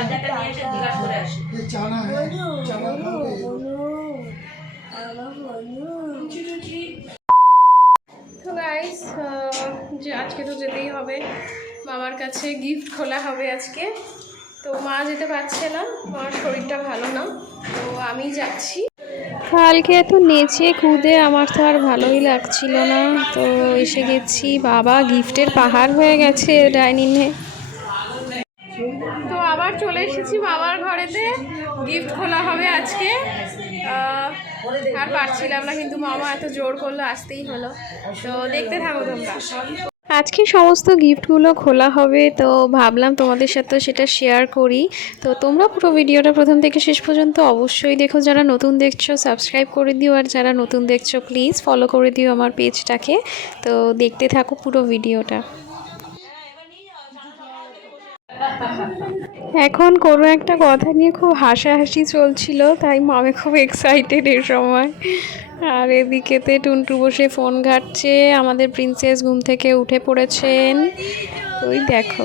তো গাইস, যে আজকে তো যেতেই হবে মামার কাছে, গিফট খোলা হবে আজকে। তো মা যেতে পারছে না, মার শরীরটা ভালো না, তো আমি যাচ্ছি। কালকে এত নেচে কুদে আমার তো আর ভালোই লাগছিল না, তো এসে গেছি। বাবা গিফটের পাহাড় হয়ে গেছে ডাইনিংয়ে। তো আবার চলে এসেছি মামার ঘরেতে, গিফট খোলা হবে আজকে। আর পারছিলাম না, কিন্তু মামা এত জোর করলো, আসতেই হলো। তো দেখতে থাকো তোমরা। আজকে সমস্ত গিফটগুলো খোলা হবে, তো ভাবলাম তোমাদের সাথে সেটা শেয়ার করি। তো তোমরা পুরো ভিডিওটা প্রথম থেকে শেষ পর্যন্ত অবশ্যই দেখো। যারা নতুন দেখছো সাবস্ক্রাইব করে দিও, আর যারা নতুন দেখছো প্লিজ ফলো করে দিও আমার পেজটাকে। তো দেখতে থাকো পুরো ভিডিওটা। এখন কোনো একটা কথা নিয়ে খুব হাসাহাসি চলছিল, তাই মামে খুব এক্সাইটেড এই সময়। আর এদিকেতে টুনটু বসে ফোন ঘাটছে। আমাদের প্রিন্সেস ঘুম থেকে উঠে পড়েছেন, ওই দেখো,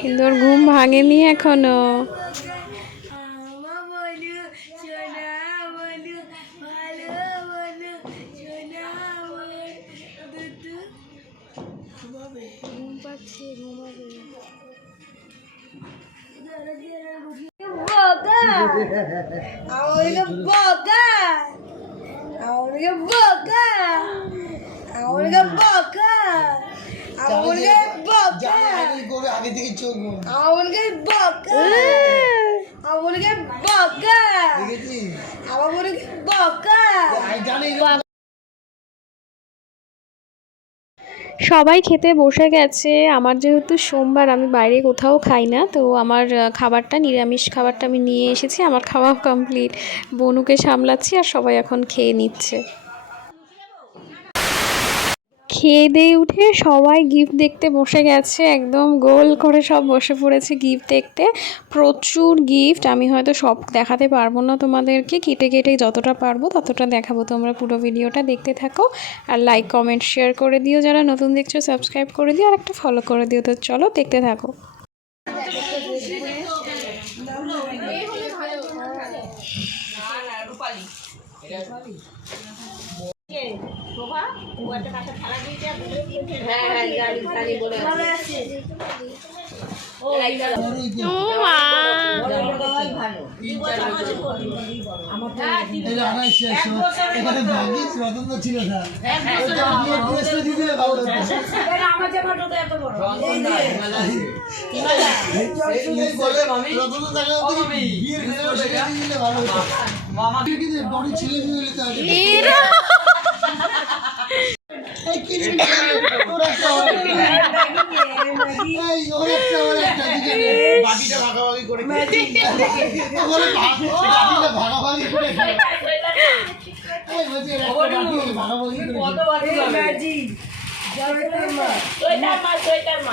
কিন্তু ওর ঘুম ভাঙেনি এখনো। সবাই খেতে বসে গেছে। আমার যেহেতু সোমবার, আমি বাইরে কোথাও খাই না, তো আমার খাবারটা, নিরামিষ খাবারটা আমি নিয়ে এসেছি। আমার খাওয়া কমপ্লিট, বনুকে সামলাচ্ছি, আর সবাই এখন খেয়ে নিচ্ছে। খেয়ে দিয়ে উঠে সবাই গিফট দেখতে বসে গেছে, একদম গোল করে সব বসে পড়েছে গিফট দেখতে। প্রচুর গিফট, আমি হয়তো সব দেখাতে পারবো না তোমাদেরকে, কেটে কেটে যতটা পারবো ততটা দেখাবো। তোমরা পুরো ভিডিওটা দেখতে থাকো, আর লাইক কমেন্ট শেয়ার করে দিও। যারা নতুন দেখছো সাবস্ক্রাইব করে দিও, আর একটা ফলো করে দিও। তো চলো দেখতে থাকো।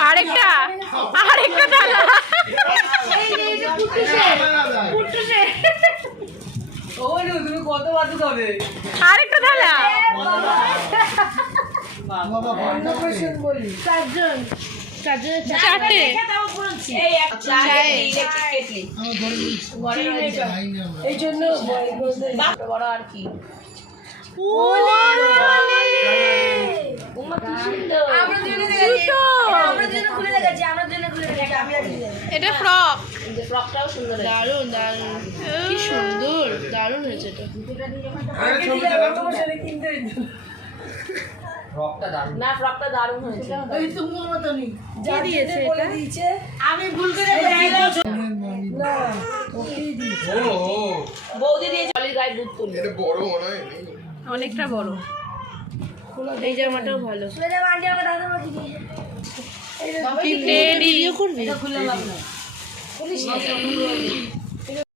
আরেকটা থালা, আরেকটা থালা, চারটে, এই জন্য বড় আর কি। এটা ফ্রক, ফ্রকটাও সুন্দর, দারুণ দারুণ, কি সুন্দর, দারুণ হয়েছে এটা। না ফ্রকটা দারুণ হয়েছে, আমি ভুল করে বৌদি দিয়ে জলের গায়ে দুধ তুলি, অনেকটা বড়। এই জামাটাও ভালো,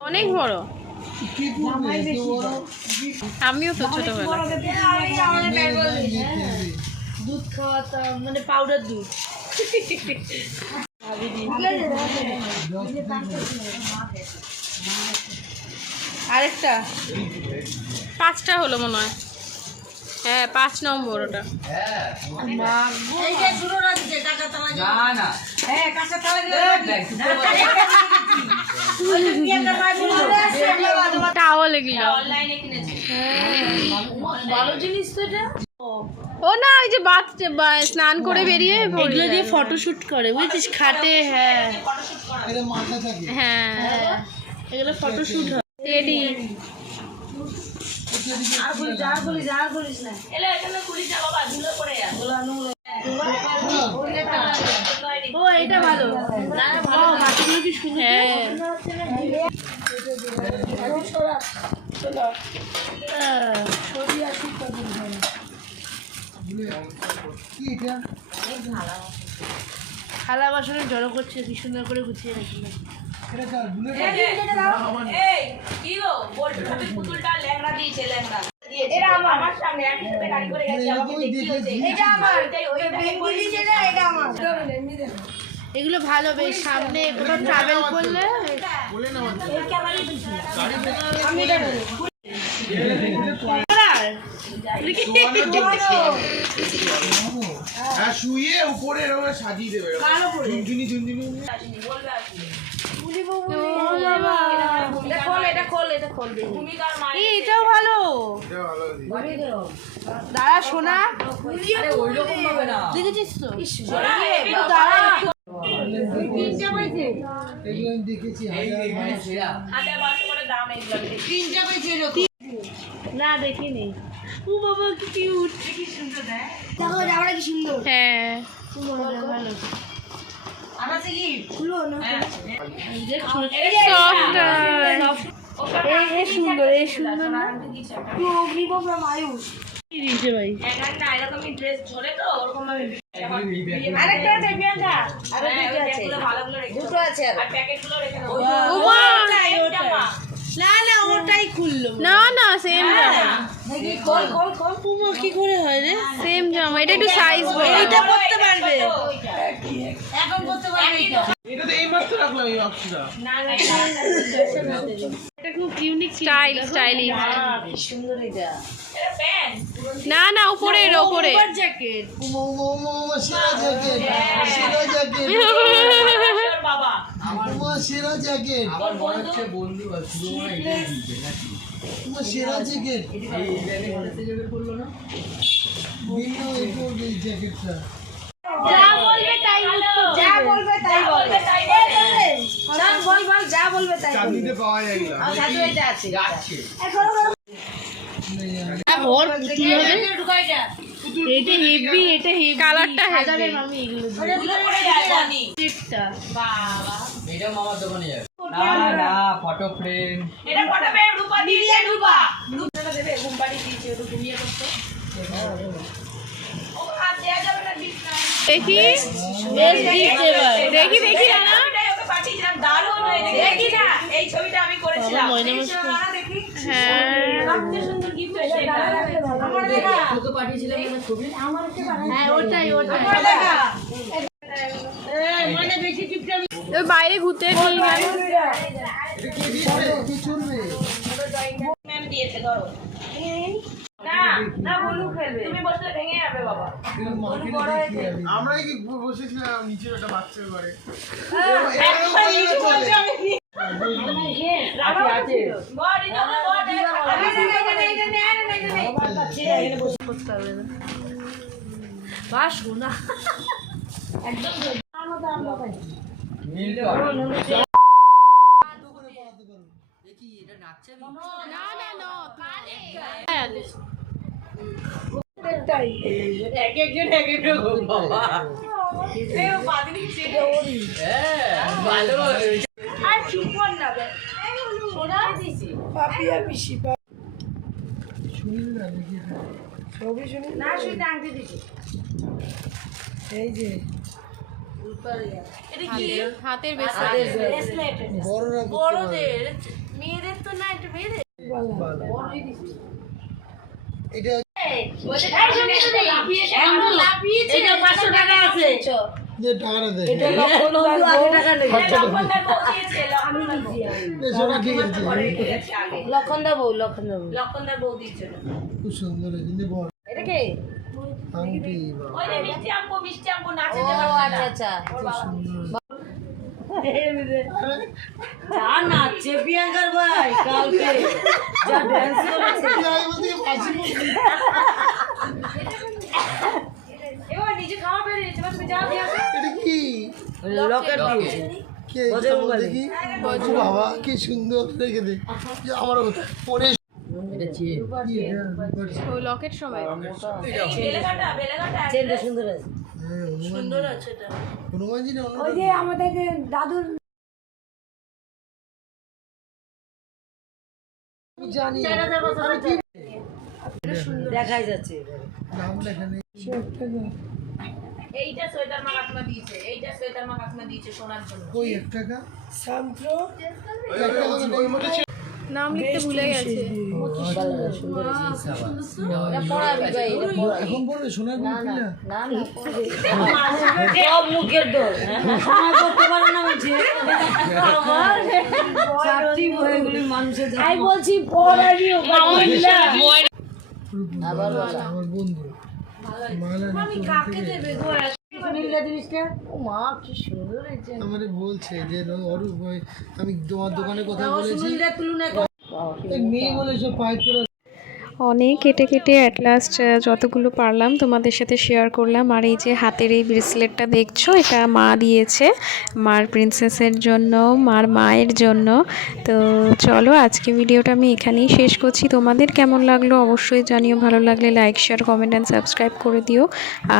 অনেক বড়। আমিও তো ছোটবেলা দুধ খাওয়াতাম, মানে পাউডার দুধ। আরেকটা, 5টা হলো মনে হয়। হ্যাঁ 5 নম্বর ওটা। টাওয়াল এগুলো ভালো জিনিস তো এটা। ও না ওই যে স্নান করে বেরিয়ে এগুলো দিয়ে ফটোশুট করে বুঝেছিস খাটে। হ্যাঁ হ্যাঁ এগুলো ফটোশুট হয়। টেডি ও এটা ভালো। মাছগুলো কি সুন্দর। থালা বাসনে জড়ো করছে কি সুন্দর করে গুছিয়ে রাখলে। এগুলো ভালো বেশ, সামনে কোথাও ট্রাভেল করলে। শুয়ে উপরে এরকম সাজিয়ে দেবে ঝুনঝুনি ঝুনঝুনি। এটাও ভালো। দাঁড়া সোনা, দেখেছিস তো? না দেখিনি। ও বাবা কি কিউট, কি সুন্দর। দেখো জামাটা কি সুন্দর। হ্যাঁ ভালো। সুন্দর এই সুন্দর না ভাই। না ওটাই খুললো। না না সেম জামা, কি করে হয় রে? সেম জামা, এটা একটু সাইজ বড়। এটা করতে পারবে এটা তো এইমাত্র রাখলাম এই অপশনটা। এটা খুব ইউনিক স্টাইলিশ। কি সুন্দর এটা। না না উপরের ওপরে জ্যাকেট। সেরা জ্যাকেট আমার মনে হচ্ছে বন্ধু সেরা জ্যাকেট করলো না এই জ্যাকেটটা যা বলবে তাই যা বলবে তাই বলবে সব বল যা বলবে তাই চাঁদনিতে পাওয়া যায় না। সাথে এটা আছে যাচ্ছে ওর পুতুল হবে। এটা হেভি, এটা হেভি কালারটা হেভি। আমি এগুলো বাবা এটা মামার দোকানে যাবে না না ফটো ফ্রেম এটা ফটো পে রূপা দিয়ে রূপা রূপটা দেবে ঘুম পাড়ি দিয়েছে ওটা ঘুমিয়ে করতে। ও আর দেয়া যাবে না ডিসকাউন্ট। দেখি বেশ দিতে এবার দেখি দেখি না ওকে পাঠিয়েছিলাম দারুণ হয়েছে। দেখি না এই ছবিটা আমি করেছিলাম। দেখি হ্যাঁ কত সুন্দর গিফট হয়েছে এটা। আমার দেখা তোকে পাঠিয়েছিলাম না ছবি হ্যাঁ ওটাই দেখা মানে বেশি গিফট আমি ওই বাইরে ঘুরতে নিয়ে গেল। ম্যাম দিয়েছে ধরো। না না বলু খেলবে, তুমি বসলে ভেঙে যাবে বাবা। আমরা কি বসেছিলাম নিচে একটা বাচ্চার ঘরে। একটা কিছু বলছো আমি কি আছে আছে বডি দাও বডি এখানে বসে করতে হবে না বাস না একদম মিলতে দেখি এটা নাচছে না না না এক একজন এক এক রকম বাবা এ বাদিনি সেটা ওরি ভালো আর চুপ কর না বে সোনা দিছি পাপিয়া পিসি শুনিল না দেখি ছবি শুনি না শুইতে আনতে দিছি এই যে এটা কি হাতের বেশ ব্রেসলেট বড়রা বড়দের মেয়েদের তো না এটা মেয়েদের এটা এটা 500 টাকা আছে যে টাকাটা দে এটা টাকা নেই সোনা ঠিক আছে লক্ষণদা বউ দিচ্ছে খুব সুন্দর কিন্তু বড় এটা কে আংটি বাবা, ওই যে মিষ্টি আম্পু নাচে ও আচ্ছা যা নাচছে প্রিয়াঙ্কার ভাই কালকে যা ড্যান্স করেছে যাই বলতে ফাঁসি বলছি। এবার নিজে খাওয়া বেরিয়ে দিচ্ছে তুমি যাও দিয়ে আসো। এটা কি লকেট দিয়েছে কে দেখি বাবা কি সুন্দর রেখে দে আমারও পরে এটা চেয়ে ও লকেট সময় বেলেঘাটা চেনটা সুন্দর আছে সুন্দর আছে এটা হনুমানজি না ওই যে আমাদের যে দাদুর জানি দেখাই যাচ্ছে নাম লেখা নেই এইটা সোয়েটার মা কাকিমা দিয়েছে এইটা সোয়েটার মা কাকিমা দিয়েছে শোনার জন্য ওই 1 টাকা সান্ত্র নাম লিখতে ভুলে গেছে এখন পড়বে সোনার গুলো না সব মুখের দোষ সময় করতে পারে না বলছে চারটি বইগুলি মানুষের আমি বলছি পড়ারিও আবার আমার বন্ধু জিনিসটা ও মা কি সুন্দর হয়েছে আমারে বলছে যে অরূপ ভাই আমি তোমার দোকানে কথা বলেছি সুনীলরা তুলনা এই মেয়ে বলে সব পাইপ তোরা অনেক কেটে কেটে অ্যাট লাস্ট যতগুলো পারলাম তোমাদের সাথে শেয়ার করলাম। আর এই যে হাতের এই ব্রেসলেটটা দেখছো, এটা মা দিয়েছে মার প্রিন্সেসের জন্য, মার মায়ের জন্য। তো চলো আজকে ভিডিওটা আমি এখানেই শেষ করছি। তোমাদের কেমন লাগলো অবশ্যই জানিও, ভালো লাগলে like share comment and subscribe করে দিও।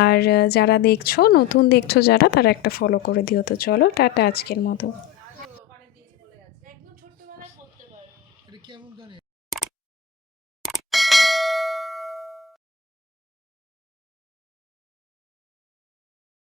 আর যারা দেখছো, নতুন দেখছো যারা, তারা একটা ফলো করে দিও। তো চলো টাটা আজকের মতো।